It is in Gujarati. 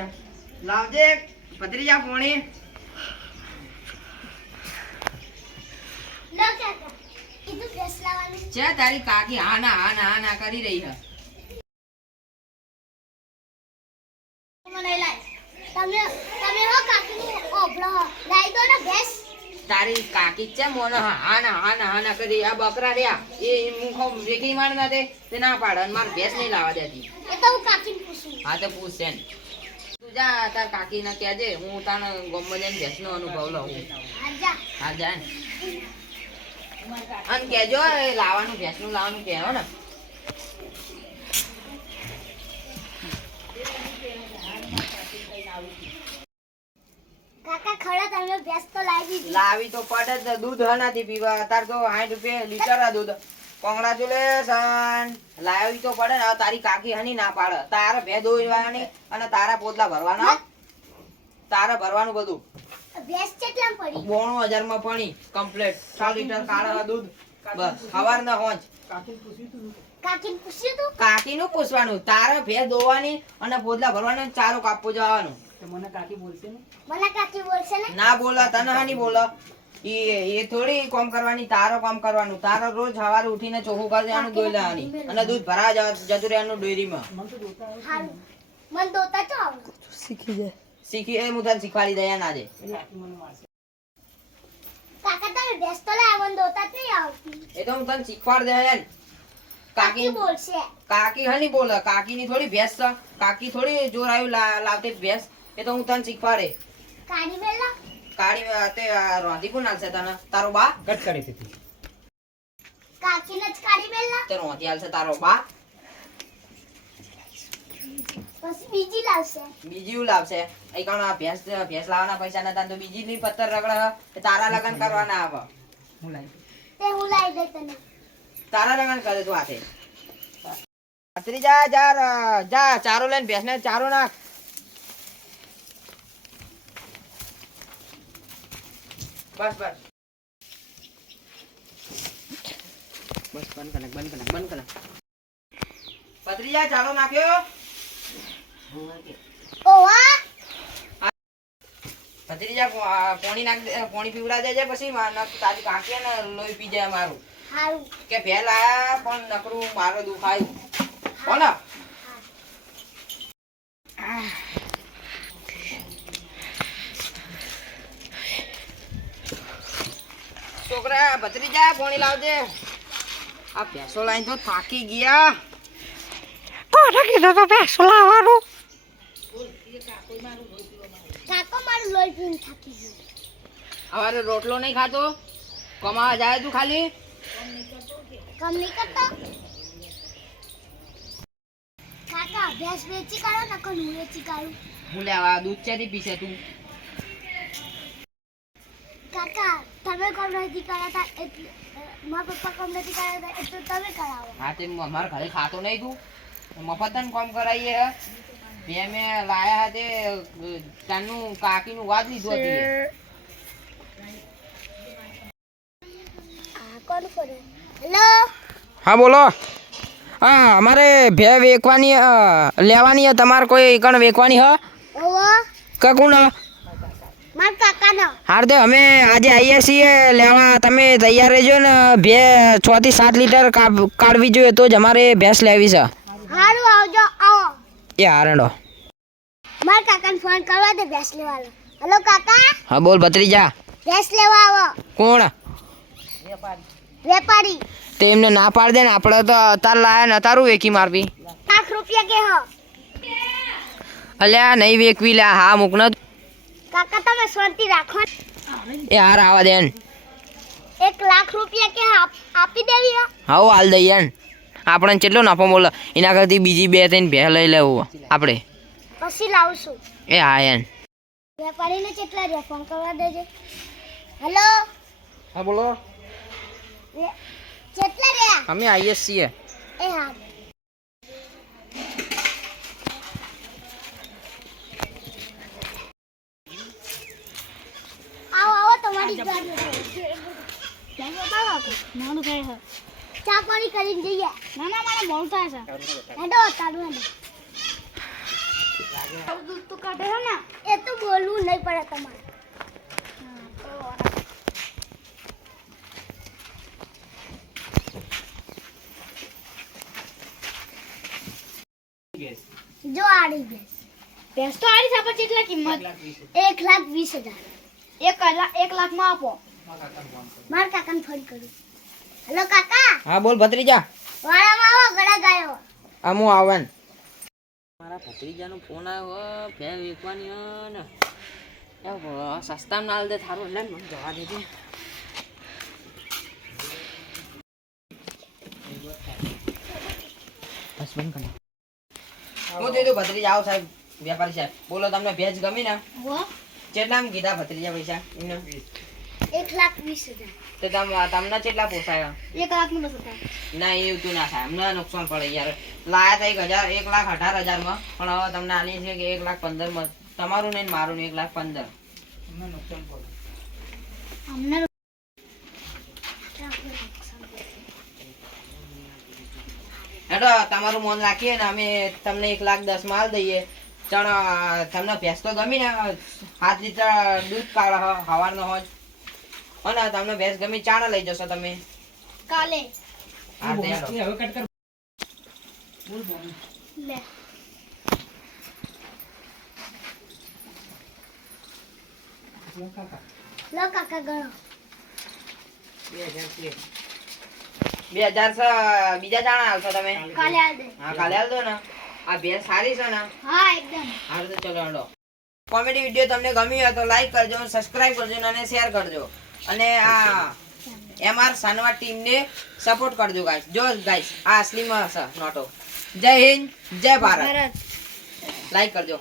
ચા લાવજે ભત્રીજા પોણી. છે. તારી કાકી હા ના હા ના હા. ના કરી રહી હો તારી કાકી છે મોનો. હા ના હા ના હા ના કરી આ બકરા રહ્યા. એ મુખો વેકી માર ના દે. તે ના પાડે મારે ભેંસ નહીં લાવા દેતી. એ તો હું કાકીને પૂછું. હા તો પૂછ છે ને. તું જા તાર કાકી ને કહેજે હું તાને ગમમાં જઈને ભેંસ નો અનુભવ લઉં. હા જા. અને કહેજો એ લાવવાનું ભેંસનું લાવવાનું કહેવો ને. કાકા ખરા તમે ભેંસ તો લાવી લાવી તો પડે જ દૂધ નથી પીવા. તાર તો સાઠ રૂપિયા લીટર દૂધ. કોંગ્રેચ્યુલેશન લાવી તો પડે ને તારી કાકી હની ના પાડે. તારે ભે દોવાની અને તારા પોતલા ભરવાના તારે ભરવાનું બધું. ભેંસ કેટલા પડી? બોણું હજારમાં પાણી કમ્પ્લીટ છ લીટર કાળા દૂધ. બસ સવાર ના હોંચ. કાકીને પૂછ્યું તું? કાકી નું પૂછવાનું. તારે ભે દોવાની અને પોતલા ભરવાનો ચારો કાપવું જવાનું. મને કાકી બોલશે ને? ના? બોલો તને હાની બોલો. એ એ થોડી કામ કરવાની તારો કામ કરવાનું. તારો રોજ સવારે ઉઠીને ચોખ્ખું કરી દેવાનું દોઈ લેવાની અને દૂધ ભરા જતું રહેવાનું ડેરીમાં. મને દોતા તો આવડે. શીખી એ હું તને શીખવાડી દયા ના દે કાકા તમે ભેંસ તો લાવ્યા મને દોતા જ નહીં આવતી એ તો હું તને શીખવાડ દે હેન કાકી કાકી બોલશે. કાકી હની બોલે કાકી ની થોડી ભેંસ કાકી થોડી જોર આવ્યું લાવતી ભેંસ એ તો હું તને શીખવાડે. કાઢી મેલા? કાળી આ તે રોંધી કોણ આલશે તને? તારો બા? કટ કરી દીધી. કાકીને જ કાળી મેલા તે રોંધી આલશે તારો બા. પછી બીજી લાવશે. બીજી લાવશે. એ કારણ આ ભેંસ ભેંસ લાવવાના પૈસા નતા તો બીજી ની પથ્થર રગડ. તારા લગન કરવાના આવ. હું લાવી તે હું લાવી દે તને. તારા લગન કરે તું હાથે. અત્રી જા જા જા ચારો લઈને ભેંસ ને ચારો નાખ. બસ બસ. બસ બંધ કર બંધ કર બંધ કર નાખ. ચાલો નાખ્યો? ઓવા ભત્રીજા પોણી નાખ દે- પોણી પીવડા દેજે પછી તારી કાંકી ને લોહી પી જાય મારું. કે ભેલ પણ નકરું મારો દુખાયું. કોને છોકરા ભત્રીજા પોણી લાવજે. આ ભેંસો લાઈન તો થાકી ગયા. કાકો મારું લોહી પીને થાકી ગયું. હવે રોટલો નહીં ખાતો કમાવા જાય તું ખાલી? કમ નહીં કરતો? કાકા અભ્યાસ વેચી કાઢો ને કોણ હું વેચી કાઢું. હું લેવા દૂધ ચેરી પીશે તું. કાકા તમે કોમ નથી કરાતા એટલે મારા પપ્પા કોમ નથી કરાતા એટલે તમે કરાવો. હા તે અમારા ઘરે ખાતો નહીં તું. મફત કામ કરાવીએ. હે બે મેં લાયા હતા તે તાનું કાકીનું વાત લીધું હતું. હેલો? હા બોલો. હા અમારે ભે વેકવાની લેવાની તમારે કોઈ કણ વેકવાની હ? કકું કાકાનો હાર તો અમે આજે આવીએ છીએ. લેવા તમે તૈયાર રહેજો ને. ભે છ થી સાત લીટર કાઢવી જોઈએ તો જ અમારે ભેંસ લેવી છે. હારું આવજો આવો. એ હારડો મારા કાકાને ફોન કરવા દે ભેંસ લેવાનો. હેલો કાકા? હા બોલ ભત્રીજા. ભેંસ લેવા આવો. કોણ? વેપારી. તે એમને ના પાડ દે ને આપણે તો અતાર લાયા ને અતારું વેકી મારવી. લાખ રૂપિયા કે હો. અલ્યા નહીં વેકવી લ્યા હા મૂક ન કાકા તમે શાંતિ રાખો. એ હાર આવા દેન એક લાખ રૂપિયા કે આપ- આપી દેવી હા. હાઉ હાલ દઈએ આપણે આપણને કેટલો નફો બોલો એના કરતી બીજી બે ત્રણ ભે લઈ લેવું. આપણે. પછી લાવશું. એ હા એન. વેપારીને કેટલા રહ્યા ફોન કરવા દેજે? હેલો હા બોલો. કેટલા રહ્યા? અમે આઈએ છીએ. એ હા આવો થાય છે ચા પાણી કરીને જઈએ ના ના મારે મોડું થાય છે હેડો તારું હેડો દૂધ તો કાઢે છે ને એ તો બોલવું નહીં પડે તમારે જો આડી ગેસ ભેંસ તો આડી પણ કેટલા કિંમત? એક લાખ વીસ હજાર. એક લાખ એક લાખમાં આપો. મારા કાકાને ફોન કરું. હેલો કાકા? હા બોલ ભત્રીજા. વાળામાં આવો ગળા ગાયો. હું આવન. મારા ભત્રીજાનો ફોન આવ્યો ફે વેકવાની ને. સસ્તામાં ના દે થારું એટલે મને જવા દેજે. બસ બંધ કરી. હું દીધું ભત્રીજા? આવો સાહેબ વેપારી સાહેબ. બોલો તમને ભેજ ગમી ને? હો કેટલામાં કીધા ભત્રીજા પૈસા એમને. એક લાખ વીસ હજાર. તો તમ તમને કેટલા પોસાય? એક હતા ના એવું તું ના થાય. અમને નુકસાન પડે યાર. લાયા તા એક હજાર એક લાખ અઢાર હજારમાં. પણ હવે તમને આની છે કે એક લાખ પંદરમાં તમારું નહીં મારું નહીં એક લાખ પંદર. અમને હેડો તમારું મન રાખીએ ને અમે તમને એક લાખ દસ માલ દઈએ. ચણ તમને ભેંસ તો ગમી ને સાત લીટર દૂધ કાઢો હ, સવારનો હોય અને તમને ભેંસ ગમી ચાણા લઈ જશો તમે. કાલે. હા તે હેડો. લે. લો કાકા. ગણો. બે હજાર બીજા ચાણા આવશો તમે? કાલે આ હા કાલે આલ ને. આ ભેંસ સારી છે ને. હા એકદમ. હારું તો ચલો હેડો કોમેડી વીડિયો તમને ગમી હોય તો લાઈક કરજો સબસ્ક્રાઇબ કરજો અને શેર કરજો. અને આ એમઆર સાનવા ટીમને સપોર્ટ કરજો ગાઈસ જો ગાઈસ આ અસલીમાં હશે નોટો જય હિન્દ જય ભારત. ભારત. લાઈક કરજો.